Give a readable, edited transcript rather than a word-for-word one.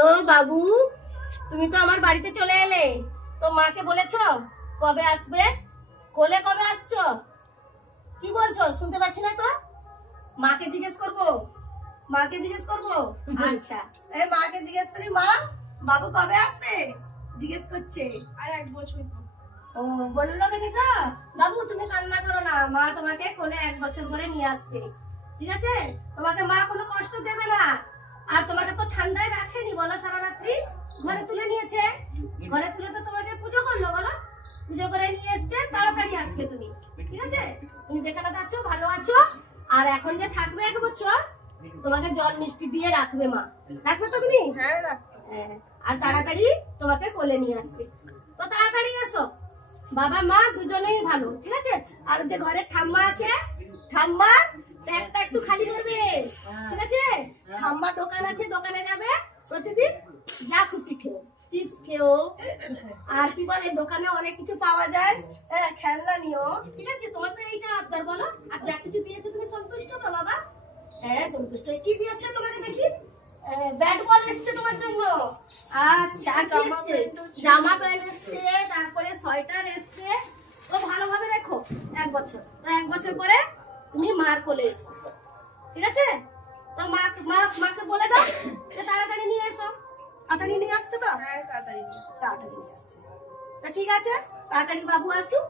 তো বাবু, তুমি তো আমার বাড়িতে চলে এলে, তো মাকে বলেছো কবে আসবে? কোলে কবে আসছো? কি বলছো? শুনতে পাচ্ছি না তো। মাকে জিজ্ঞেস করবো, মাকে জিজ্ঞেস করবো। আচ্ছা, এই মাকে জিজ্ঞেস করি, মা বাবু কবে আসবে? জিজ্ঞেস করছে। আর 1 বছর। ও বললো, দেখেছ বাবু, তুমি কান্না করো না, মা তোমাকে কোলে 1 বছর করে নিয়ে আসবে, ঠিক আছে? তোমাকে মা কোনো কষ্ট দেবে না। আর তোমাকে তো ঠান্ডায় রাখেনি বলো, সারা রাত্রি ঘরে তুলে নিয়েছে। ঘরে তুলে তো তোমাকে পুজো করলো বলো, পুজো করে নিয়ে এসছে, তাড়াতাড়ি আসবে তুমি, ঠিক আছে? তুমি যেখানে আছো ভালো আছো। আর এখন যে থাকবে 1 বছর, তোমাকে জল মিষ্টি দিয়ে রাখবে মা, রাখবে তো তুমি? হ্যাঁ, হ্যাঁ, আর তাড়াতাড়ি তোমাকে কোলে নিয়ে আসবে। তো তাড়াতাড়ি এসো, বাবা মা দুজনেই ভালো, ঠিক আছে? আর যে ঘরে ঠাম্মা আছে, ঠাম্মা পেটটা একটু খালি করবে, ঠিক আছে? ঠাম্মা দোকান আছে, দোকানে যাবে প্রতিদিন, যা খুশি খেও, চিপস খেও, আর কি বলে দোকানে অনেক কিছু পাওয়া যায়, হ্যাঁ খেলনা নিও, ঠিক আছে? তোমার তো এইটা আবদার বলো। আর যা কিছু দিয়েছে তুমি সন্তুষ্ট তো বাবা? হ্যাঁ সন্তুষ্ট। কি দিয়েছে তোমাকে দেখি? ব্যাট বল এসছে তোমার জন্য। আচ্ছা, জামা প্যান্ট এসছে, তারপরে সোয়েটার এসছে। তো ভালোভাবে রেখো 1 বছর, তো 1 বছর পরে তুমি মার কোলে এসো, ঠিক আছে? তো মাকে বলে দাও যে তাড়াতাড়ি নিয়ে এসো। তাড়াতাড়ি নিয়ে আসছে তো? হ্যাঁ, তাড়াতাড়ি তাড়াতাড়ি নিয়ে আসছে। তা ঠিক আছে, তাড়াতাড়ি বাবু আসুক।